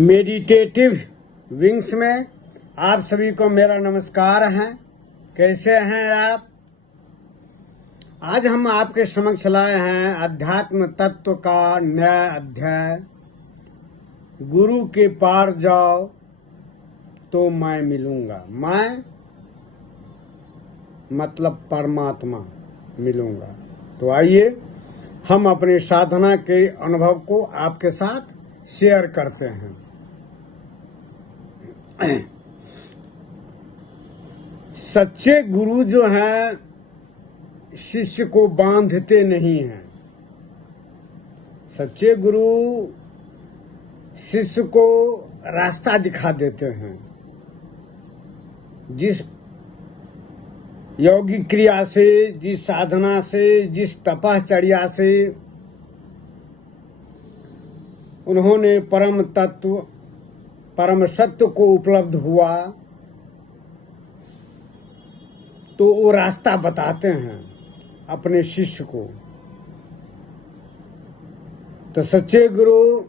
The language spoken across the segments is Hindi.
मेडिटेटिव विंग्स में आप सभी को मेरा नमस्कार है। कैसे हैं आप? आज हम आपके समक्ष लाए हैं अध्यात्म तत्व का नया अध्याय। गुरु के पार जाओ तो मैं मिलूंगा। मैं मतलब परमात्मा मिलूंगा। तो आइए हम अपनी साधना के अनुभव को आपके साथ शेयर करते हैं। सच्चे गुरु जो हैं शिष्य को बांधते नहीं हैं। सच्चे गुरु शिष्य को रास्ता दिखा देते हैं। जिस यौगिक क्रिया से, जिस साधना से, जिस तपश्चर्या से उन्होंने परम तत्व, परम सत्य को उपलब्ध हुआ, तो वो रास्ता बताते हैं अपने शिष्य को। तो सच्चे गुरु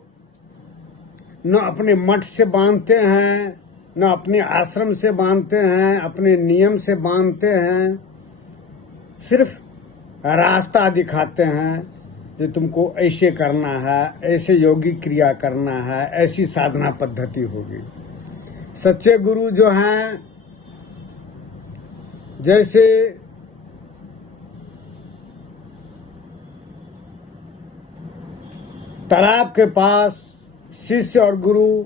न अपने मठ से बांधते हैं, न अपने आश्रम से बांधते हैं, अपने नियम से बांधते हैं। सिर्फ रास्ता दिखाते हैं कि तुमको ऐसे करना है, ऐसे योगिक क्रिया करना है, ऐसी साधना पद्धति होगी। सच्चे गुरु जो हैं जैसे तालाब के पास शिष्य और गुरु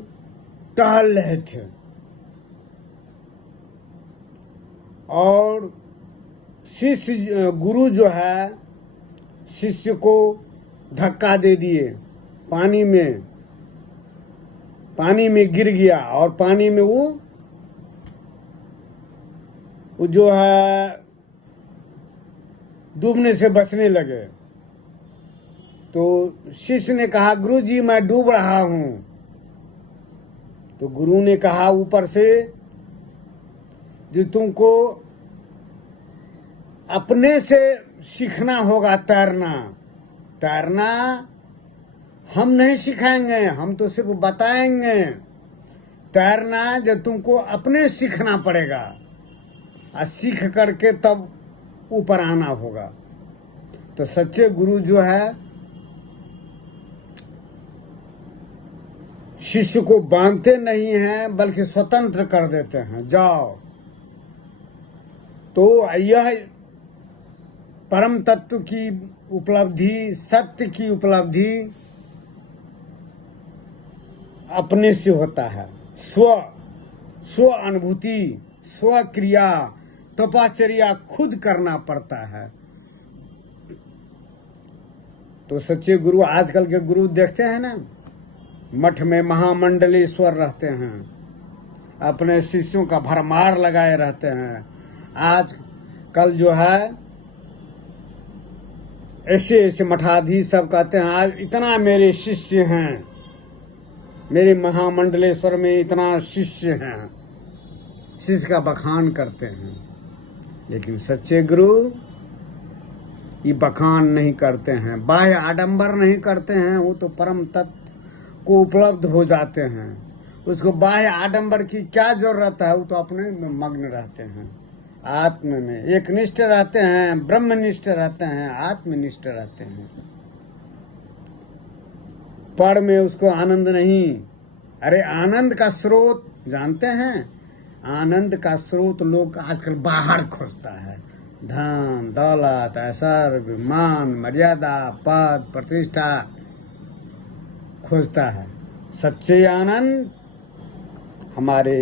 टहल रहे थे और शिष्य गुरु जो है शिष्य को धक्का दे दिए, पानी में गिर गया और पानी में वो जो है डूबने से बचने लगे। तो शिष्य ने कहा, गुरु जी मैं डूब रहा हूं। तो गुरु ने कहा ऊपर से, जो तुमको अपने से सीखना होगा तैरना। तैरना हम नहीं सिखाएंगे, हम तो सिर्फ बताएंगे। तैरना जो तुमको अपने सीखना पड़ेगा और सीख करके तब ऊपर आना होगा। तो सच्चे गुरु जो है शिष्य को बांधते नहीं हैं, बल्कि स्वतंत्र कर देते हैं, जाओ। तो यह परम तत्व की उपलब्धि, सत्य की उपलब्धि अपने से होता है। स्व अनुभूति, स्व क्रिया, तपश्चर्या खुद करना पड़ता है। तो सच्चे गुरु, आजकल के गुरु देखते हैं ना, मठ में महामंडलेश्वर रहते हैं, अपने शिष्यों का भरमार लगाए रहते हैं। आज कल जो है ऐसे मठाधीश सब कहते हैं, आज इतना मेरे शिष्य हैं, मेरे महामंडलेश्वर में इतना शिष्य हैं, शिष्य का बखान करते हैं। लेकिन सच्चे गुरु ये बखान नहीं करते हैं, बाह्य आडंबर नहीं करते हैं। वो तो परम तत्व को उपलब्ध हो जाते हैं, उसको बाह्य आडंबर की क्या जरूरत है। वो तो अपने में मग्न रहते हैं, आत्म में एकनिष्ठ रहते हैं, ब्रह्मनिष्ठ रहते हैं, आत्मनिष्ठ रहते हैं। पर में उसको आनंद नहीं। अरे आनंद का स्रोत जानते हैं? आनंद का स्रोत लोग आजकल बाहर खोजता है। धन दौलत, ऐश्वर्य, मान मर्यादा, पद प्रतिष्ठा खोजता है। सच्चे आनंद हमारे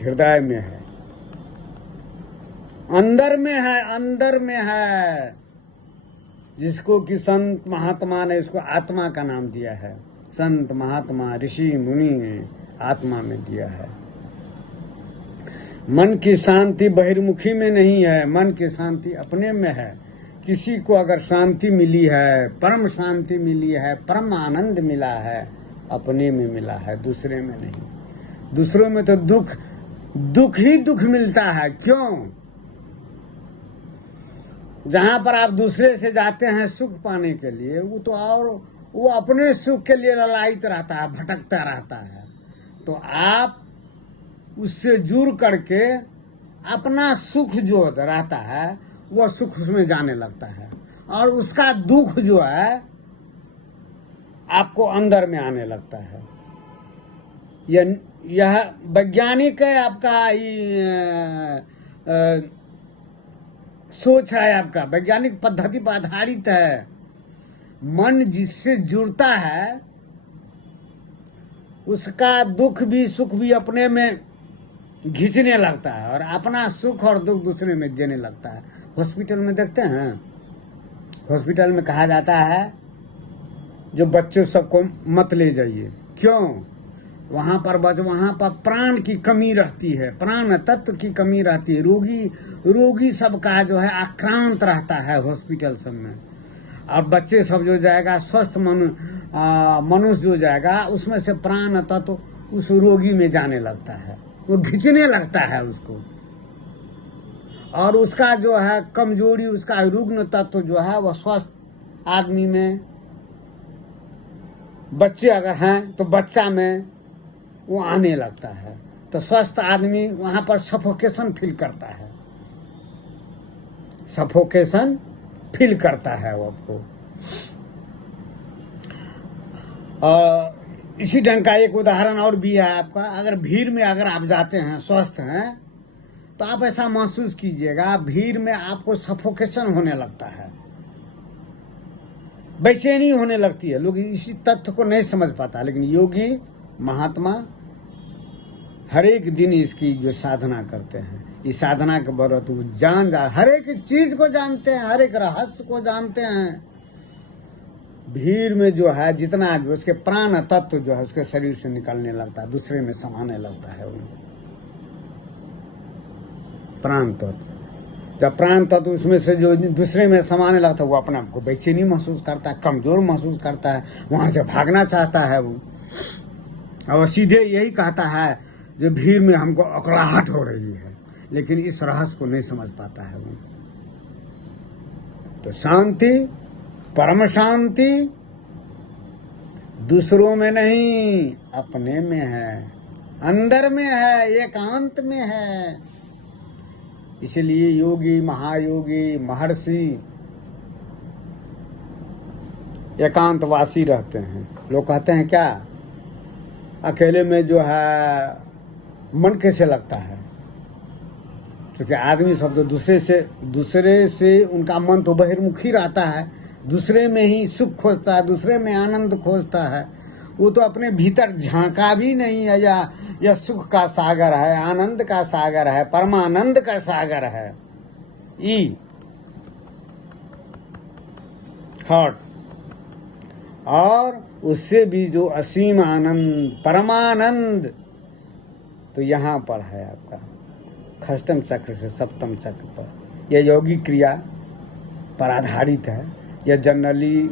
हृदय में है, अंदर में है, अंदर में है, जिसको कि संत महात्मा ने इसको आत्मा का नाम दिया है। संत महात्मा ऋषि मुनि ने आत्मा में दिया है। मन की शांति बहिर्मुखी में नहीं है, मन की शांति अपने में है। किसी को अगर शांति मिली है, परम शांति मिली है, परम आनंद मिला है, अपने में मिला है, दूसरे में नहीं। दूसरों में तो दुख ही दुख मिलता है। क्यों? जहां पर आप दूसरे से जाते हैं सुख पाने के लिए, वो तो और वो अपने सुख के लिए ललायित रहता है, भटकता रहता है। तो आप उससे जुड़ करके अपना सुख जो रहता है वो सुख उसमें जाने लगता है, और उसका दुख जो है आपको अंदर में आने लगता है। यह वैज्ञानिक है आपका सोच है, आपका वैज्ञानिक पद्धति पर आधारित है। मन जिससे जुड़ता है उसका दुख भी सुख भी अपने में खींचने लगता है, और अपना सुख और दुख दूसरे में देने लगता है। हॉस्पिटल में देखते हैं, हॉस्पिटल में कहा जाता है जो बच्चों सबको मत ले जाइए। क्यों? वहां पर प्राण की कमी रहती है, प्राण तत्व की कमी रहती है। रोगी सबका जो है आक्रांत रहता है हॉस्पिटल सब में। अब बच्चे सब जो जाएगा, स्वस्थ मनुष्य जो जाएगा, उसमें से प्राण तत्व उस रोगी में जाने लगता है, वो खींचने लगता है उसको, और उसका जो है कमजोरी, उसका रुग्ण तत्व जो है वह स्वस्थ आदमी में, बच्चे अगर हैं तो बच्चा में वो आने लगता है। तो स्वस्थ आदमी वहां पर सफोकेशन फील करता है, सफोकेशन फील करता है वो आपको। इसी ढंग का एक उदाहरण और भी है आपका। अगर भीड़ में अगर आप जाते हैं, स्वस्थ हैं, तो आप ऐसा महसूस कीजिएगा, भीड़ में आपको सफोकेशन होने लगता है, बेचैनी होने लगती है। लोग इसी तथ्य को नहीं समझ पाता, लेकिन योगी महात्मा हर एक दिन इसकी जो साधना करते हैं, इस साधना के बदौलत वो हर एक चीज को जानते हैं, हर एक रहस्य को जानते हैं। भीड़ में जो है जितना जो उसके प्राण तत्व जो है उसके शरीर से निकलने लगता है, दूसरे में समाने लगता है वो प्राण तत्व। जब प्राण तत्व उसमें से जो दूसरे में समाने लगता है, वो अपने आप को बेचैनी महसूस करता है, कमजोर महसूस करता है, वहां से भागना चाहता है वो, और सीधे यही कहता है जो भीड़ में हमको अकड़ाहट हो रही है, लेकिन इस रहस्य को नहीं समझ पाता है वो। तो शांति, परम शांति दूसरों में नहीं, अपने में है, अंदर में है, एकांत में है। इसलिए योगी, महायोगी, महर्षि एकांतवासी रहते हैं। लोग कहते हैं क्या, अकेले में जो है मन कैसे लगता है? क्योंकि आदमी सब तो दूसरे से उनका मन तो बहिर्मुखी रहता है, दूसरे में ही सुख खोजता है, दूसरे में आनंद खोजता है। वो तो अपने भीतर झांका भी नहीं है, या सुख का सागर है, आनंद का सागर है, परमानंद का सागर है। हॉट, और उससे भी जो असीम आनंद, परमानंद, तो यहाँ पर है आपका खष्टम चक्र से सप्तम चक्र पर। यह योगी क्रिया पर आधारित है। यह जनरली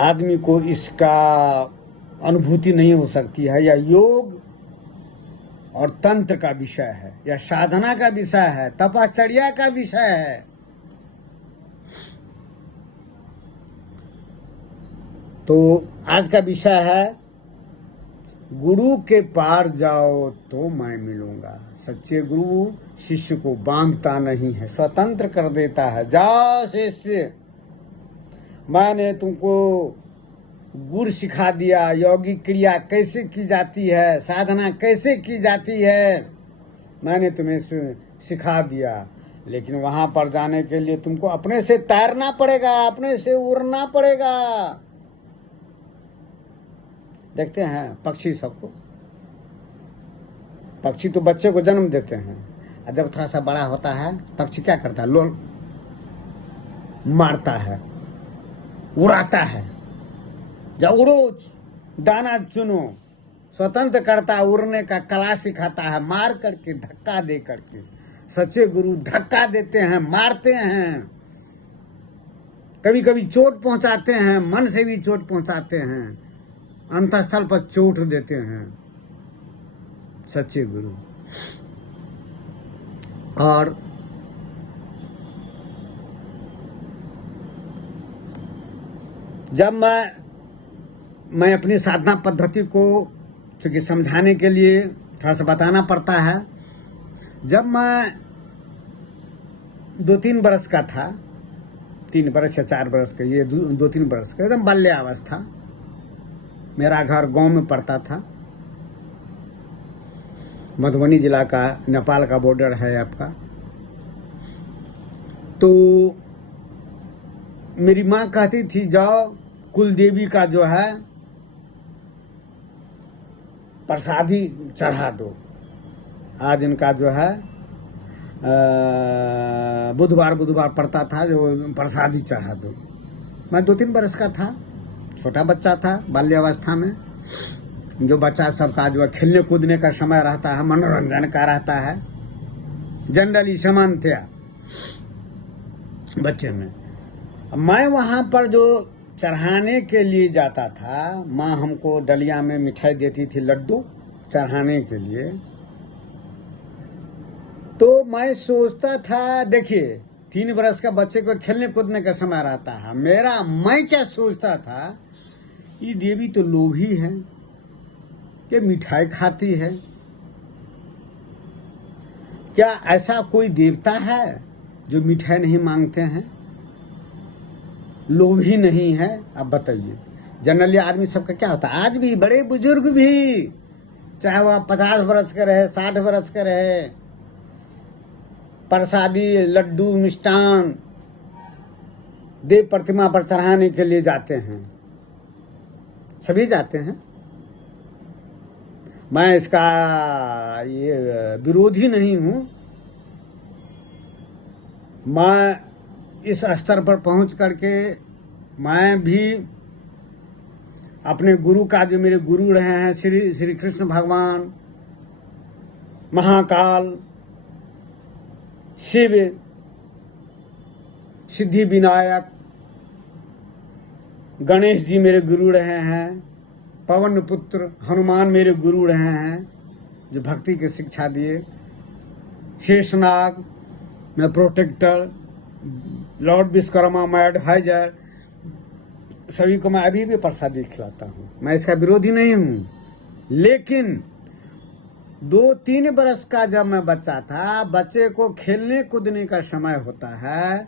आदमी को इसका अनुभूति नहीं हो सकती है। यह योग और तंत्र का विषय है, यह साधना का विषय है, तपश्चर्या का विषय है। तो आज का विषय है, गुरु के पार जाओ तो मैं मिलूंगा। सच्चे गुरु शिष्य को बांधता नहीं है, स्वतंत्र कर देता है। जाओ शिष्य, मैंने तुमको गुरु सिखा दिया, यौगिक क्रिया कैसे की जाती है, साधना कैसे की जाती है, मैंने तुम्हें सिखा दिया। लेकिन वहां पर जाने के लिए तुमको अपने से तैरना पड़ेगा, अपने से उड़ना पड़ेगा। देखते हैं पक्षी सबको, पक्षी तो बच्चे को जन्म देते हैं, और जब थोड़ा सा बड़ा होता है पक्षी क्या करता है, लोल मारता है, उड़ाता है। जब उड़ो, दाना चुनो, स्वतंत्र करता है, उड़ने का कला सिखाता है, मार करके, धक्का दे करके। सच्चे गुरु धक्का देते हैं, मारते हैं, कभी कभी चोट पहुंचाते हैं, मन से भी चोट पहुंचाते हैं, अंतस्थल पर चोट देते हैं सच्चे गुरु। और जब मैं अपनी साधना पद्धति को क्योंकि समझाने के लिए थोड़ा सा बताना पड़ता है। जब मैं 2-3 बरस का था, 3 बरस या 4 बरस का, ये 2-3 बरस का, एकदम बाल्यावस्था, मेरा घर गांव में पड़ता था। मधुबनी जिला का, नेपाल का बॉर्डर है आपका। तो मेरी माँ कहती थी जाओ कुल देवी का जो है प्रसादी चढ़ा दो। आज इनका जो है बुधवार पड़ता था, जो प्रसादी चढ़ा दो। मैं 2-3 बरस का था, छोटा बच्चा था, बाल्यावस्था में। जो बच्चा सबका जो खेलने कूदने का समय रहता है, मनोरंजन का रहता है, जनरली सामान्यतया बच्चे में। मैं वहां पर जो चढ़ाने के लिए जाता था, माँ हमको डलिया में मिठाई देती थी, लड्डू चढ़ाने के लिए। तो मैं सोचता था, देखिए 3 बरस का बच्चे को खेलने कूदने का समय रहता है। मैं क्या सोचता था, ये देवी तो लोभी है कि मिठाई खाती है। क्या ऐसा कोई देवता है जो मिठाई नहीं मांगते हैं, लोभी नहीं है? अब बताइए, जनरली आदमी सबका क्या होता है, आज भी बड़े बुजुर्ग भी, चाहे वह 50 बरस के रहे, 60 बरस के रहे, प्रसादी, लड्डू, मिष्टान देव प्रतिमा पर चढ़ाने के लिए जाते हैं, सभी जाते हैं। मैं इसका ये विरोधी नहीं हूं। मैं इस स्तर पर पहुंच करके मैं भी अपने गुरु का, जो मेरे गुरु रहे हैं श्री कृष्ण भगवान, महाकाल, शिव, सिद्धि विनायक, गणेश जी मेरे गुरु रहे हैं, पवन पुत्र हनुमान मेरे गुरु रहे हैं, जो भक्ति की शिक्षा दिए, शेषनाग मैं प्रोटेक्टर, लॉर्ड विश्वकर्मा, मैं एडवाइजर, सभी को मैं अभी भी प्रसादी खिलाता हूँ। मैं इसका विरोधी नहीं हूँ। लेकिन 2-3 बरस का जब मैं बच्चा था, बच्चे को खेलने कूदने का समय होता है,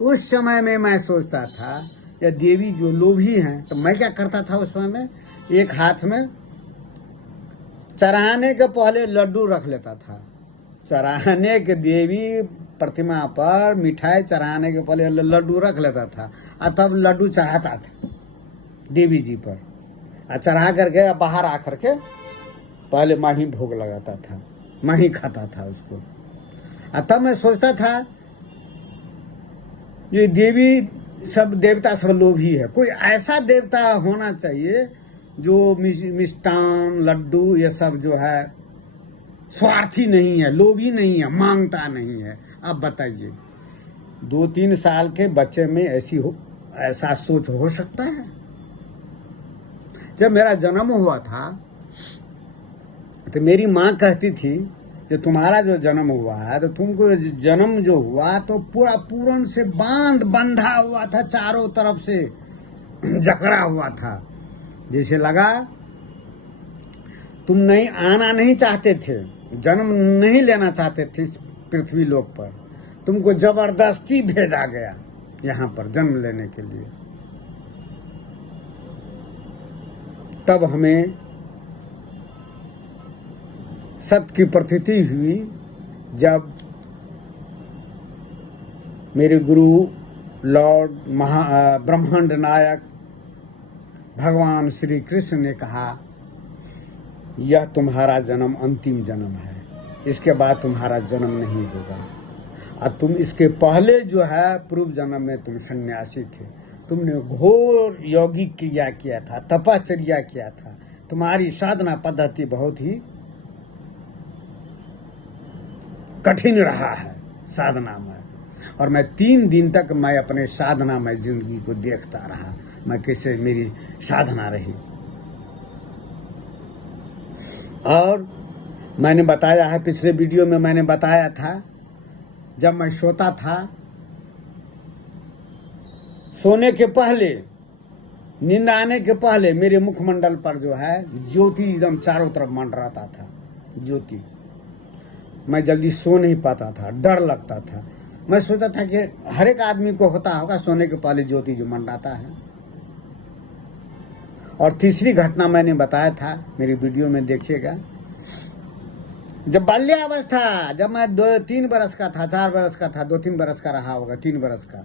उस समय में मैं सोचता था या देवी जो लोभी हैं, तो मैं क्या करता था उस समय में, एक हाथ में चढ़ाने के पहले लड्डू रख लेता था। चढ़ाने के देवी प्रतिमा पर मिठाई चढ़ाने के पहले लड्डू रख लेता था, और तब लड्डू चढ़ाता था देवी जी पर, और चढ़ा करके बाहर आकर के पहले मैं ही भोग लगाता था, मैं ही खाता था उसको। और तब मैं सोचता था ये देवी सब देवता सब लोभी है, कोई ऐसा देवता होना चाहिए जो मिष्टान, लड्डू, ये सब जो है स्वार्थी नहीं है, लोभी नहीं है, मांगता नहीं है। अब बताइए 2-3 साल के बच्चे में ऐसा सोच हो सकता है? जब मेरा जन्म हुआ था तो मेरी माँ कहती थी कि तुम्हारा जो जन्म हुआ है, तो तुमको जन्म जो हुआ तो पूरा पूरन से बंधा हुआ था, चारों तरफ से जकड़ा हुआ था, जैसे लगा तुम आना नहीं चाहते थे, जन्म नहीं लेना चाहते थे इस पृथ्वी लोक पर, तुमको जबरदस्ती भेजा गया यहाँ पर जन्म लेने के लिए। तब हमें सत्य की प्रतीति हुई, जब मेरे गुरु लॉर्ड ब्रह्मांड नायक भगवान श्री कृष्ण ने कहा, यह तुम्हारा जन्म अंतिम जन्म है, इसके बाद तुम्हारा जन्म नहीं होगा। और तुम इसके पहले जो है पूर्व जन्म में तुम सन्यासी थे, तुमने घोर यौगिक क्रिया किया था, तपश्चर्या किया था, तुम्हारी साधना पद्धति बहुत ही कठिन रहा है साधना में। और मैं 3 दिन तक मैं अपने साधना में जिंदगी को देखता रहा, मैं कैसे मेरी साधना रही। और मैंने बताया है, पिछले वीडियो में मैंने बताया था, जब मैं सोता था, सोने के पहले नींद आने के पहले मेरे मुखमंडल पर जो है ज्योति एकदम चारों तरफ मंडराता था, ज्योति। मैं जल्दी सो नहीं पाता था, डर लगता था। मैं सोचता था कि हर एक आदमी को होता होगा सोने के पहले ज्योति जो मंडराता है। और तीसरी घटना मैंने बताया था, मेरी वीडियो में देखिएगा। जब बाल्यावस्था, जब मैं 2-3 बरस का था, 4 बरस का था, 2-3 बरस का रहा होगा, 3 बरस का,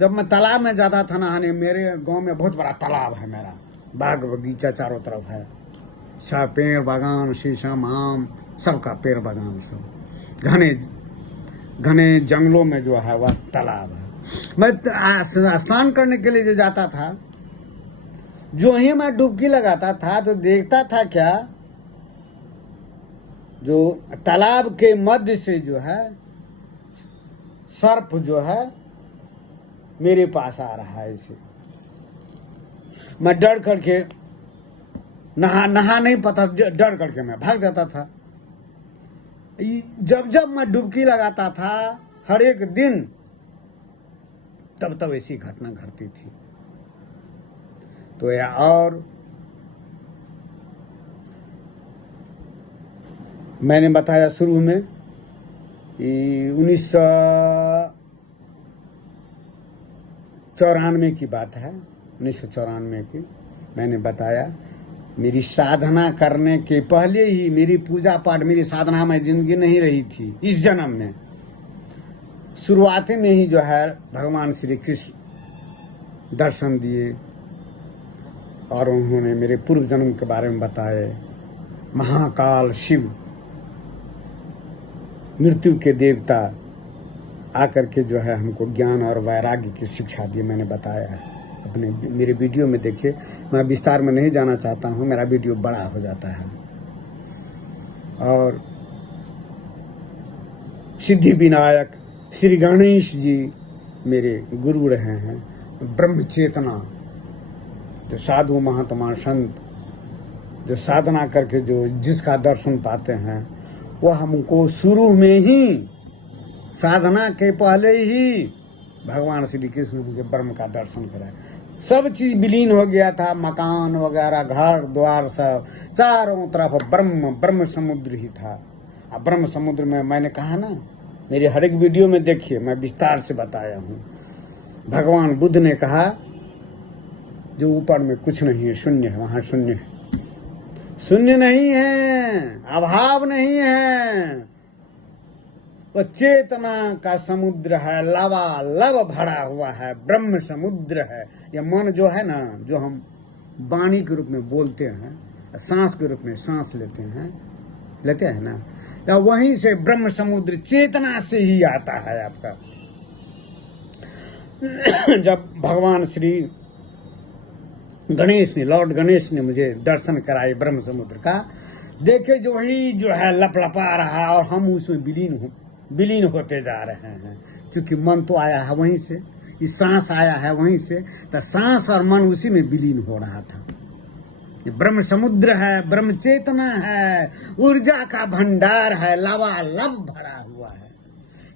जब मैं तालाब में जाता था नहाने। मेरे गांव में बहुत बड़ा तालाब है मेरा, बाग बगीचा चारों तरफ है, सब पेड़ बागान, शीशम आम सबका पेड़ बागान, सब घने घने जंगलों में जो है वह तालाब है। मैं स्नान करने के लिए जो जाता था, जो ही मैं डुबकी लगाता था तो देखता था क्या, जो तालाब के मध्य से जो है सर्प जो है मेरे पास आ रहा है। इसे मैं डर करके नहा नहीं पाता, डर करके मैं भाग जाता था। जब मैं डुबकी लगाता था हर एक दिन, तब ऐसी घटना घटती थी। तो या और मैंने बताया शुरू में 1994 की बात है, 1994 की। मैंने बताया मेरी साधना करने के पहले ही मेरी पूजा पाठ, मेरी साधना में जिंदगी नहीं रही थी इस जन्म में। शुरुआत में ही जो है भगवान श्री कृष्ण दर्शन दिए और उन्होंने मेरे पूर्व जन्म के बारे में बताए। महाकाल शिव, मृत्यु के देवता, आकर के जो है हमको ज्ञान और वैराग्य की शिक्षा दी। मैंने बताया है अपने मेरे वीडियो में, देखिए। मैं विस्तार में नहीं जाना चाहता हूँ, मेरा वीडियो बड़ा हो जाता है। और सिद्धि विनायक श्री गणेश जी मेरे गुरु रहे हैं। ब्रह्म चेतना, जो साधु महात्मा संत जो साधना करके जो जिसका दर्शन पाते हैं, वह हमको शुरू में ही, साधना के पहले ही भगवान श्री कृष्ण के ब्रह्म का दर्शन कराए। सब चीज विलीन हो गया था, मकान वगैरह, घर द्वार, सब चारों तरफ ब्रह्म समुद्र ही था। अब ब्रह्म समुद्र में मैंने कहा ना, मेरे हर एक वीडियो में देखिए, मैं विस्तार से बताया हूँ। भगवान बुद्ध ने कहा जो ऊपर में कुछ नहीं है, शून्य है, वहां शून्य है। शून्य नहीं है, अभाव नहीं है, वो चेतना का समुद्र है, लबालब भरा हुआ है, ब्रह्म समुद्र है। यह मन जो है ना, जो हम वाणी के रूप में बोलते हैं, सांस के रूप में सांस लेते हैं ना, या वहीं से ब्रह्म समुद्र चेतना से ही आता है आपका। जब भगवान श्री गणेश ने, लॉर्ड गणेश ने मुझे दर्शन कराए ब्रह्म समुद्र का, देखे जो वही जो है लपलपा रहा और हम उसमें विलीन होते जा रहे हैं। क्योंकि मन तो आया है वहीं से, ये सांस आया है वहीं से, तो सांस और मन उसी में विलीन हो रहा था। ये ब्रह्म समुद्र है, ब्रह्म चेतना है, ऊर्जा का भंडार है, लबालब भरा हुआ है।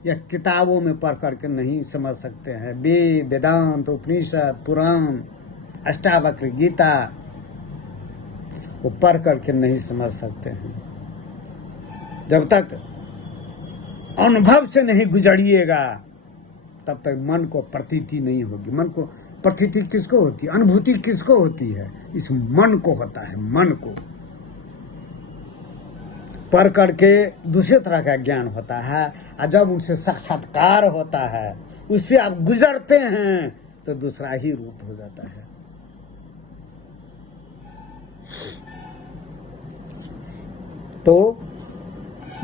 यह किताबों में पढ़ करके नहीं समझ सकते हैं। वेद, वेदांत, उपनिषद, पुराण, अष्टावक्र, गीता वो पढ़ करके नहीं समझ सकते हैं। जब तक अनुभव से नहीं गुजरिएगा तब तक मन को प्रतीति नहीं होगी। मन को प्रतीति किसको होती है, अनुभूति किसको होती है? इस मन को होता है। मन को पढ़ करके दूसरे तरह का ज्ञान होता है, और जब उनसे साक्षात्कार होता है, उससे आप गुजरते हैं तो दूसरा ही रूप हो जाता है। तो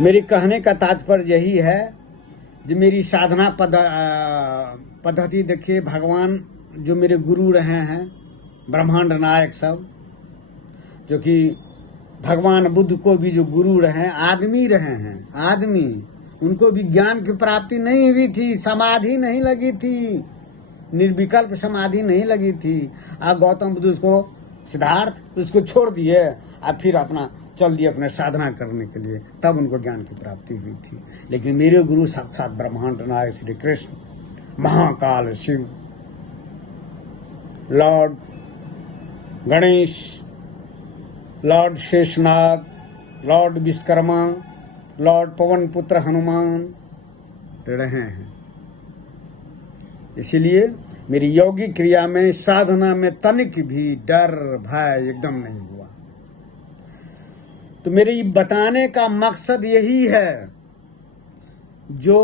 मेरे कहने का तात्पर्य यही है, जो मेरी साधना पद्धति देखिए। भगवान जो मेरे गुरु रहे हैं, ब्रह्मांड नायक सब, जो कि भगवान बुद्ध को भी जो गुरु रहे, आदमी रहे हैं, आदमी, उनको भी ज्ञान की प्राप्ति नहीं हुई थी, समाधि नहीं लगी थी, निर्विकल्प समाधि नहीं लगी थी। और गौतम बुद्ध उसको, सिद्धार्थ उसको छोड़ दिए और फिर अपना चल दिए अपने साधना करने के लिए, तब उनको ज्ञान की प्राप्ति हुई थी। लेकिन मेरे गुरु साक्षात ब्रह्मांड नायक Shri Krishna, Mahakal Shiva, lord Ganesh, lord Sheshnag, lord Vishwakarma, lord पवन पुत्र हनुमान रहे हैं। इसीलिए मेरी योगिक क्रिया में, साधना में तनिक भी डर भय एकदम नहीं हुआ। तो मेरे बताने का मकसद यही है, जो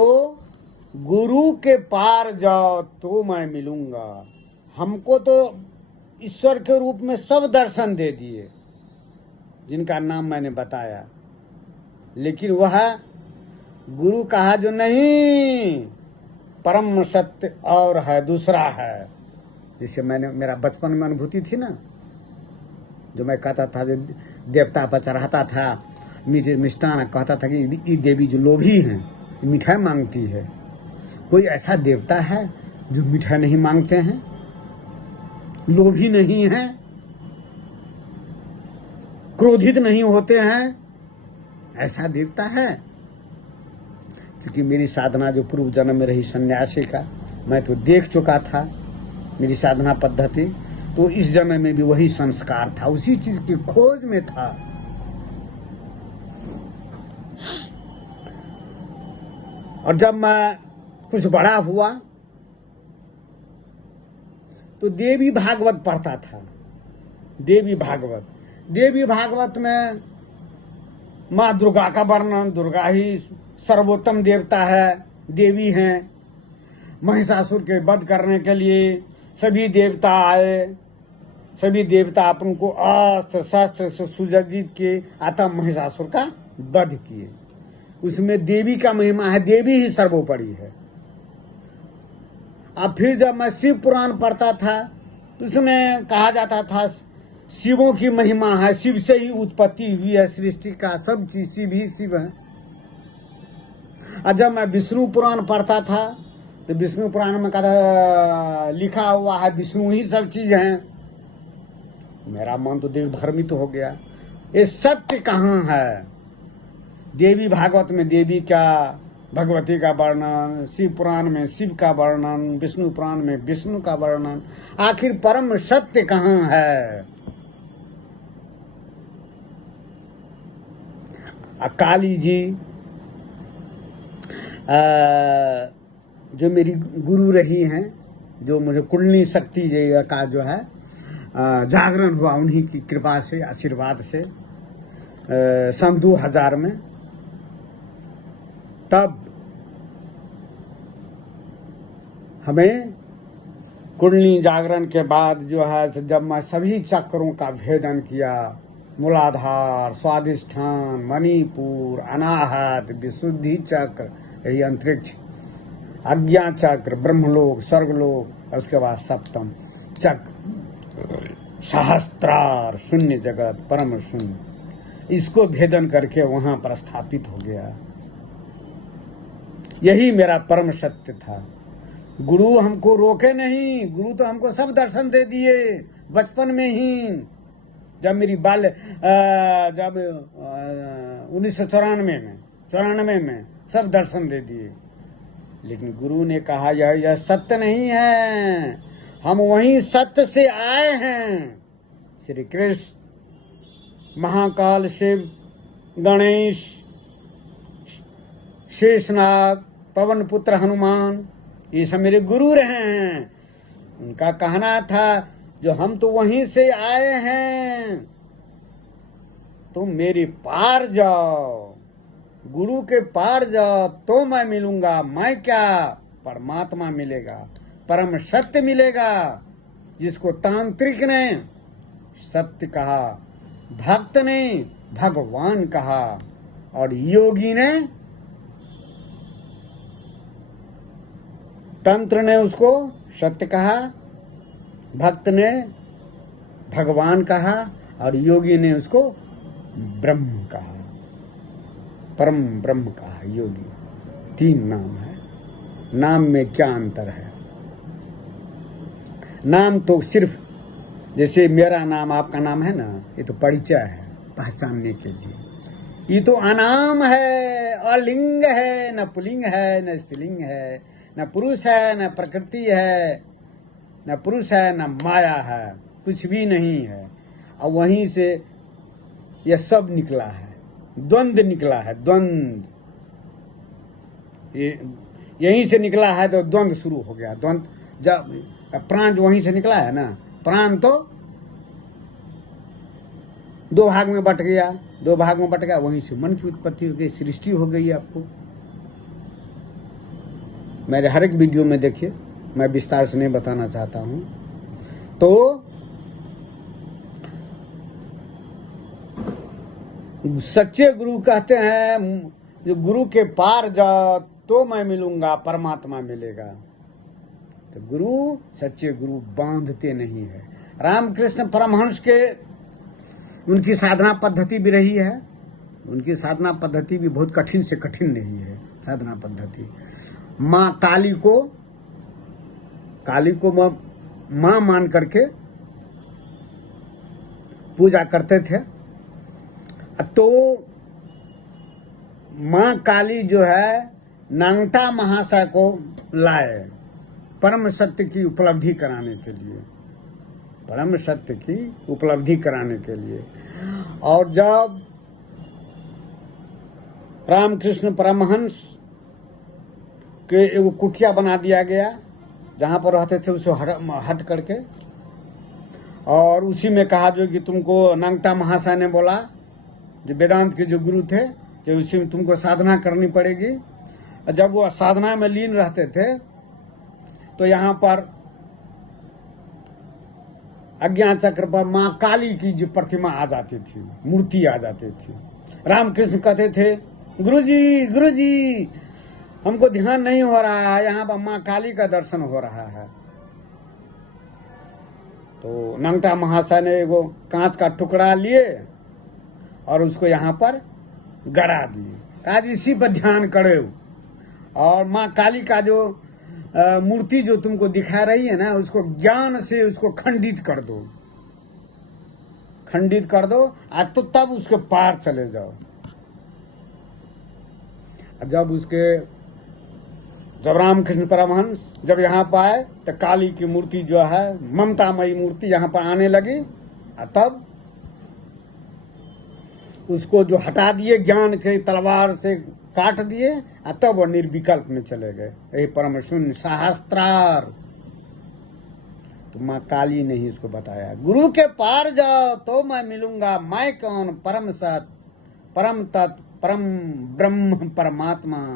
गुरु के पार जाओ तो मैं मिलूंगा। हमको तो ईश्वर के रूप में सब दर्शन दे दिए जिनका नाम मैंने बताया, लेकिन वह गुरु कहा जो नहीं, परम सत्य और है, दूसरा है। जिसे मेरा बचपन में अनुभूति थी ना, जो मैं कहता था, जो देवता पर चढ़ाता था मिष्टान, कहता था कि ये देवी जो लोभी हैं, मिठाई मांगती है। कोई ऐसा देवता है जो मिठाई नहीं मांगते हैं, लोभी नहीं है, क्रोधित नहीं होते हैं? ऐसा देवता है? क्योंकि मेरी साधना जो पूर्व जन्म में रही सन्यासी का, मैं तो देख चुका था मेरी साधना पद्धति, तो इस जन्म में भी वही संस्कार था, उसी चीज की खोज में था। और जब मैं कुछ बड़ा हुआ तो देवी भागवत पढ़ता था। देवी भागवत में माँ दुर्गा का वर्णन, दुर्गा ही सर्वोत्तम देवता है, देवी हैं। महिषासुर के वध करने के लिए सभी देवता आए, सभी देवता अपन को अस्त्र शस्त्र से सुसज्जित किए, अतः महिषासुर का वध किए। उसमें देवी का महिमा है, देवी ही सर्वोपरि है। अब फिर जब मैं शिव पुराण पढ़ता था, तो उसमें कहा जाता था शिवों की महिमा है, शिव से ही उत्पत्ति हुई है सृष्टि का, सब चीज शिव ही शिव है। और जब मैं विष्णु पुराण पढ़ता था, तो विष्णु पुराण में कहा लिखा हुआ है विष्णु ही सब चीज है। मेरा मन तो देव भ्रमित हो गया, ये सत्य कहाँ है? देवी भागवत में देवी का, भगवती का वर्णन, शिव पुराण में शिव का वर्णन, विष्णु पुराण में विष्णु का वर्णन, आखिर परम सत्य कहाँ है? काली जी जो मेरी गुरु रही हैं, जो मुझे कुंडली शक्ति का जो है जागरण हुआ उन्हीं की कृपा से, आशीर्वाद से, सन 2000 में, तब हमें कुंडली जागरण के बाद जो है, जब मैं सभी चक्रों का भेदन किया, मूलाधार, स्वादिष्ठान, मणिपुर, अनाहत, विशुद्धि चक्र, यही अंतरिक्ष, अज्ञा चक्र, ब्रह्मलोक, स्वर्गलोक, और उसके बाद सप्तम चक्र, सहस्त्रार, शून्य जगत, परम शून्य, इसको भेदन करके वहां पर स्थापित हो गया। यही मेरा परम सत्य था। गुरु हमको रोके नहीं, गुरु तो हमको सब दर्शन दे दिए बचपन में ही। जब मेरी जब 1994 में सब दर्शन दे दिए, लेकिन गुरु ने कहा यह सत्य नहीं है, हम वहीं सत्य से आए हैं। श्री कृष्ण, महाकाल, शिव, गणेश, शेषनाग, पवन पुत्र हनुमान, ये सब मेरे गुरु रहे हैं। उनका कहना था जो हम तो वहीं से आए हैं, तुम मेरे पार जाओ, गुरु के पार जाओ तो मैं मिलूंगा। मैं क्या, परमात्मा मिलेगा, परम सत्य मिलेगा, जिसको तांत्रिक ने सत्य कहा, भक्त ने भगवान कहा, और योगी ने, तंत्र ने उसको सत्य कहा, भक्त ने भगवान कहा, और योगी ने उसको ब्रह्म कहा, परम ब्रह्म कहा। योगी 3 नाम है। नाम में क्या अंतर है? नाम तो सिर्फ जैसे मेरा नाम आपका नाम है ना, ये तो परिचय है, पहचानने के लिए। ये तो अनाम है, अलिंग है, न पुलिंग है, न स्त्रीलिंग है, न पुरुष है, न प्रकृति है, न पुरुष है, न माया है, कुछ भी नहीं है। और वहीं से यह सब निकला है, द्वंद्व निकला है, द्वंद्व। यहीं से निकला है तो द्वंद्व शुरू हो गया। द्वंद्व जब प्राण वहीं से निकला है ना, प्राण तो दो भाग में बट गया, दो भाग में बट गया, वहीं से मन की उत्पत्ति हो गई, सृष्टि हो गई। आपको मेरे हर एक वीडियो में देखिए, मैं विस्तार से नहीं बताना चाहता हूं। तो सच्चे गुरु कहते हैं, जो गुरु के पार जाओ तो मैं मिलूंगा, परमात्मा मिलेगा। तो गुरु, सच्चे गुरु बांधते नहीं है। रामकृष्ण परमहंस के उनकी साधना पद्धति भी रही है, उनकी साधना पद्धति भी बहुत कठिन से कठिन नहीं है साधना पद्धति। माँ काली को माँ मान करके पूजा करते थे। तो माँ काली जो है नांगटा महाशय को लाए परम सत्य की उपलब्धि कराने के लिए, परम सत्य की उपलब्धि कराने के लिए। और जब रामकृष्ण परमहंस के एगो कुटिया बना दिया गया, जहां पर रहते थे उसे हट करके, और उसी में कहा जो कि तुमको नांगटा महाशय ने बोला, जो वेदांत के जो गुरु थे, कि उसी में तुमको साधना करनी पड़ेगी। जब वो साधना में लीन रहते थे तो यहाँ पर अज्ञान चक्र पर माँ काली की जो प्रतिमा आ जाती थी, मूर्ति आ जाती थी। रामकृष्ण कहते थे, गुरुजी हमको ध्यान नहीं हो रहा है, यहाँ पर माँ काली का दर्शन हो रहा है। तो नांगटा महाशय ने एगो कांच का टुकड़ा लिए और उसको यहाँ पर गड़ा दिए। आज इसी पर ध्यान करो, और माँ काली का जो मूर्ति जो तुमको दिखा रही है ना, उसको ज्ञान से उसको खंडित कर दो, खंडित कर दो, आज तो तब उसके पार चले जाओ। जब रामकृष्ण परमहंस जब यहाँ पर आए तो काली की मूर्ति जो है, ममतामयी मूर्ति यहाँ पर आने लगी, तब उसको जो हटा दिए, ज्ञान के तलवार से काट दिए, तब वो निर्विकल्प में चले गए। यही परम शून्य सहस्त्रार। तो माँ काली ने ही इसको बताया, गुरु के पार जाओ तो मैं मिलूंगा, मैं कौन, परम सत, परम तत्व, परम ब्रह्म, परमात्मा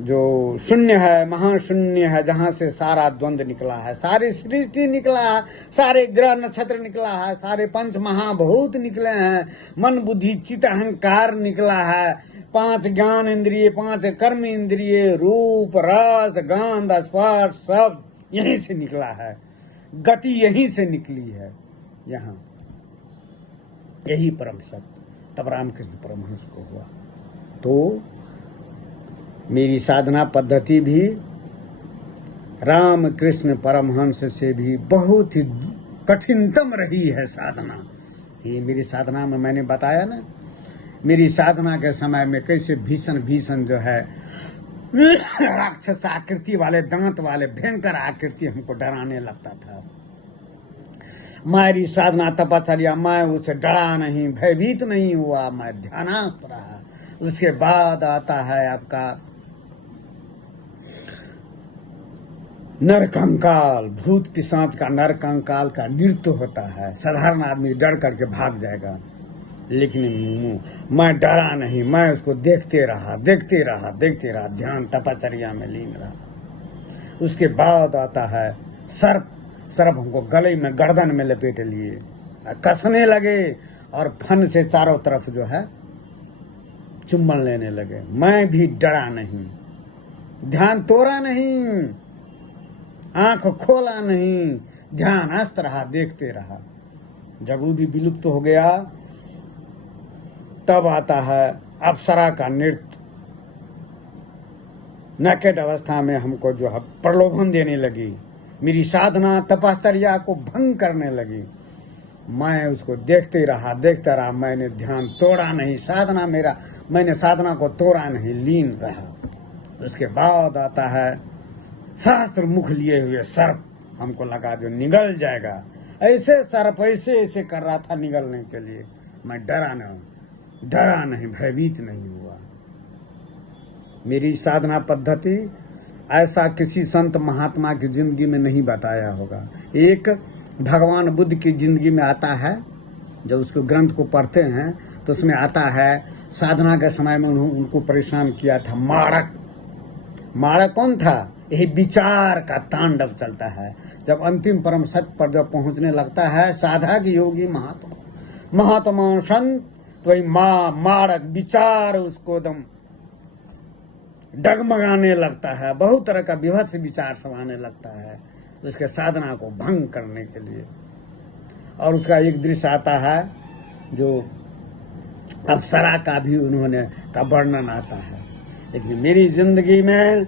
जो शून्य है, महाशून्य है, जहां से सारा द्वंद्व निकला है, सारी सृष्टि निकला है, सारे ग्रह नक्षत्र निकला है, सारे पंच महाभूत निकले हैं, मन बुद्धि चित्त अहंकार निकला है, 5 ज्ञान इंद्रिय, 5 कर्म इंद्रिय, रूप रस गंध स्पर्श सब यहीं से निकला है, गति यहीं से निकली है, यहाँ यही परम सत्य। तब रामकृष्ण परमहंस को हुआ। तो मेरी साधना पद्धति भी रामकृष्ण परमहंस से भी बहुत ही कठिनतम रही है साधना। ये मेरी साधना में मैंने बताया ना, मेरी साधना के समय में कैसे भीषण जो है राक्षस आकृति वाले, दांत वाले भयंकर आकृति हमको डराने लगता था। मेरी साधना तपस्या, मैं उसे डरा नहीं, भयभीत नहीं हुआ, मैं ध्यानस्थ रहा। उसके बाद आता है आपका नरकंकाल, भूत पिशाच का नरकंकाल का नृत्य होता है। साधारण आदमी डर करके भाग जाएगा, लेकिन मैं डरा नहीं, मैं उसको देखते रहा, ध्यान तपस्या में लीन रहा। उसके बाद आता है सर्प हमको गले में, गर्दन में लपेट लिए, कसने लगे और फन से चारों तरफ जो है चुम्बन लेने लगे। मैं भी डरा नहीं, ध्यान तोड़ा नहीं, आंख खोला नहीं, ध्यानस्थ रहा, देखते रहा। जब वो भी विलुप्त हो गया, तब आता है अप्सरा का नृत्य। नकेट अवस्था में हमको जो है प्रलोभन देने लगी, मेरी साधना तपश्चर्या को भंग करने लगी। मैं उसको देखते रहा, मैंने ध्यान तोड़ा नहीं, मैंने साधना को तोड़ा नहीं, लीन रहा। उसके बाद आता है सहस्त्र मुख लिए हुए सर्प, हमको लगा जो निगल जाएगा, ऐसे सर्प ऐसे कर रहा था निगलने के लिए। मैं डरा नहीं, भयभीत नहीं हुआ। मेरी साधना पद्धति ऐसा किसी संत महात्मा की जिंदगी में नहीं बताया होगा। एक भगवान बुद्ध की जिंदगी में आता है, जब उसको ग्रंथ को पढ़ते हैं तो उसमें आता है, साधना के समय में उनको परेशान किया था मारक। मारक कौन था? यही विचार का तांडव चलता है। जब अंतिम परम सत्य पर जब पहुंचने लगता है साधक योगी महात्मा संत, तो वही मारक विचार उसको दम डगमगाने लगता है, बहुत तरह का विभत्स विचार सब आने लगता है उसके साधना को भंग करने के लिए। और उसका एक दृश्य आता है जो अप्सरा का भी उन्होंने का वर्णन आता है। लेकिन मेरी जिंदगी में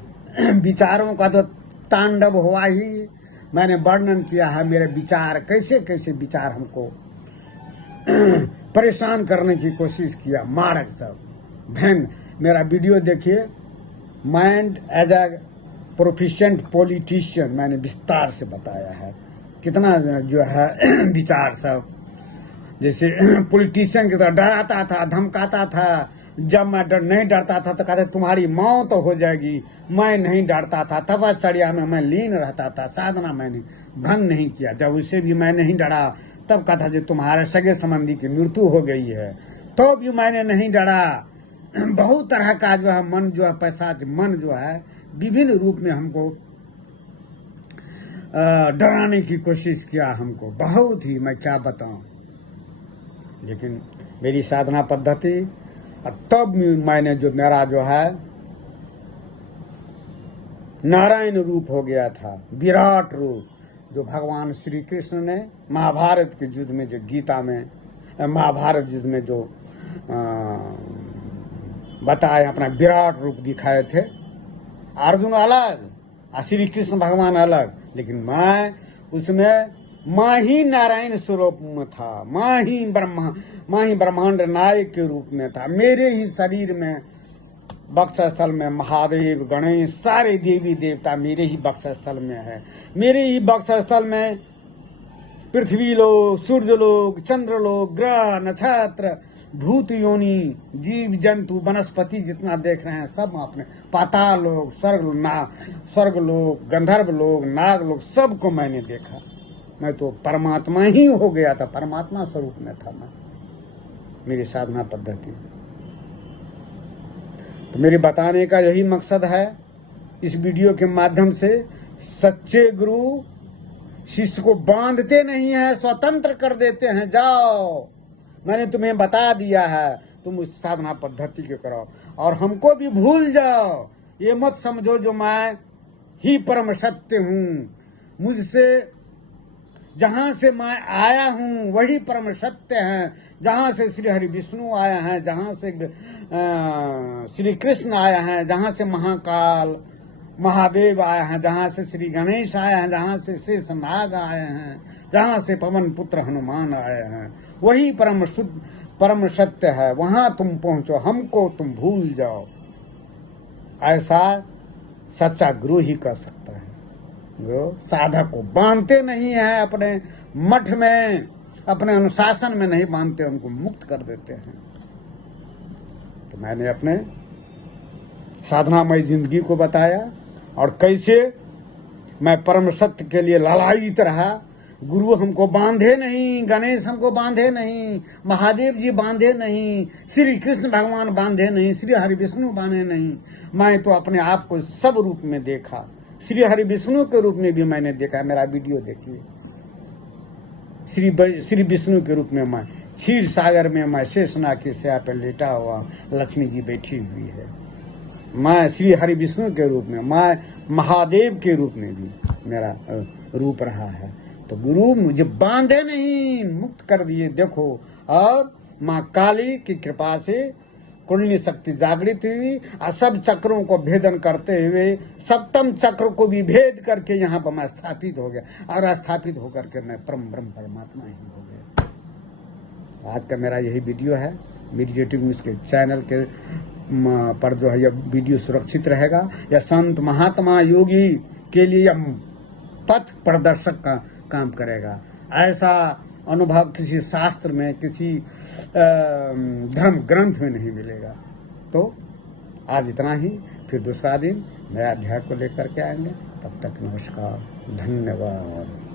विचारों का तो तांडव हुआ ही। मैंने वर्णन किया है मेरे विचार कैसे विचार हमको परेशान करने की कोशिश किया, मारक सब भैन। मेरा वीडियो देखिए, mind as a proficient politician, मैंने विस्तार से बताया है कितना जो है विचार सब। जैसे पॉलिटिशियन की तरह डराता था, धमकाता था। जब मैं नहीं डरता था तो कहते तुम्हारी मौत हो जाएगी। मैं नहीं डरता था, तपश्चर्या में मैं लीन रहता था, साधना मैंने भंग नहीं किया। जब उसे भी मैं नहीं डरा तब कहता जो तुम्हारे सगे संबंधी की मृत्यु हो गई है, तो भी मैंने नहीं डरा। बहुत तरह का जो है मन जो है पैसाच मन जो है विभिन्न रूप में हमको डराने की कोशिश किया हमको, बहुत ही मैं क्या बताऊं। लेकिन मेरी साधना पद्धति तब मैंने जो मेरा जो है नारायण रूप हो गया था, विराट रूप, जो भगवान श्री कृष्ण ने महाभारत के युद्ध में, जो गीता में महाभारत युद्ध में जो बताए अपना विराट रूप दिखाए थे। अर्जुन अलग और श्री कृष्ण भगवान अलग, लेकिन मैं उसमें माँ ही नारायण स्वरूप में था, माँ ही ब्रह्मांड नायक के रूप में था। मेरे ही शरीर में वक्षस्थल में महादेव गणेश सारे देवी देवता मेरे ही वक्षस्थल में है। मेरे ही वक्षस्थल में पृथ्वी लोक, सूर्य लोक, चंद्र लोक, ग्रह, नक्षत्र, भूत योनि, जीव जंतु, वनस्पति जितना देख रहे हैं सब अपने पाताल लोक, स्वर्ग लोक, गंधर्व लोक, नाग लोक, सबको मैंने देखा। मैं तो परमात्मा ही हो गया था, परमात्मा स्वरूप में था मैं। मेरी साधना पद्धति तो मेरे बताने का यही मकसद है। इस वीडियो के माध्यम से सच्चे गुरु शिष्य को बांधते नहीं है, स्वतंत्र कर देते हैं। जाओ, मैंने तुम्हें बता दिया है, तुम उस साधना पद्धति के करो और हमको भी भूल जाओ। ये मत समझो जो मैं ही परम सत्य हूँ, मुझसे जहां से मैं आया हूं वही परम सत्य है। जहां से श्री हरि विष्णु आया है, जहां से श्री कृष्ण आया है, जहां से महाकाल महादेव आया है, जहां से श्री गणेश आया है, जहां से शेष नाग आए हैं, जहां से पवन पुत्र हनुमान आए हैं, वही परम सत्य है। वहां तुम पहुंचो, हमको तुम भूल जाओ। ऐसा सच्चा गुरु ही कर सकता है, जो साधक को बांधते नहीं है अपने मठ में, अपने अनुशासन में नहीं बांधते, उनको मुक्त कर देते हैं। तो मैंने अपने साधनामय जिंदगी को बताया और कैसे मैं परम सत्य के लिए ललायित रहा। गुरु हमको बांधे नहीं, गणेश हमको बांधे नहीं, महादेव जी बांधे नहीं, श्री कृष्ण भगवान बांधे नहीं, श्री हरि विष्णु बांधे नहीं। मैं तो अपने आप को सब रूप में देखा, श्री हरि विष्णु के रूप में भी मैंने देखा। मेरा वीडियो देखिए, श्री विष्णु के रूप में मैं क्षीर सागर में मैं शेषनाग की सैया पर लेटा हुआ, लक्ष्मी जी बैठी हुई है। मैं श्री हरि विष्णु के रूप में, मैं महादेव के रूप में भी मेरा रूप रहा है। तो गुरु मुझे बांधे नहीं, मुक्त कर दिए। देखो, और माँ काली की कृपा से कुंडली शक्ति जागृत हुई और सब चक्रों को भेदन करते हुए सप्तम चक्र को भी भेद करके यहाँ पर मैं स्थापित हो गया और स्थापित होकर के मैं ब्रह्म परमात्मा ही हो गया। आज का मेरा यही वीडियो है। मेडिटेटिव मिस के चैनल के पर जो है यह वीडियो सुरक्षित रहेगा। या संत महात्मा योगी के लिए पथ प्रदर्शक का काम करेगा। ऐसा अनुभव किसी शास्त्र में, किसी धर्म ग्रंथ में नहीं मिलेगा। तो आज इतना ही, फिर दूसरा दिन नया अध्याय को लेकर के आएंगे। तब तक नमस्कार, धन्यवाद।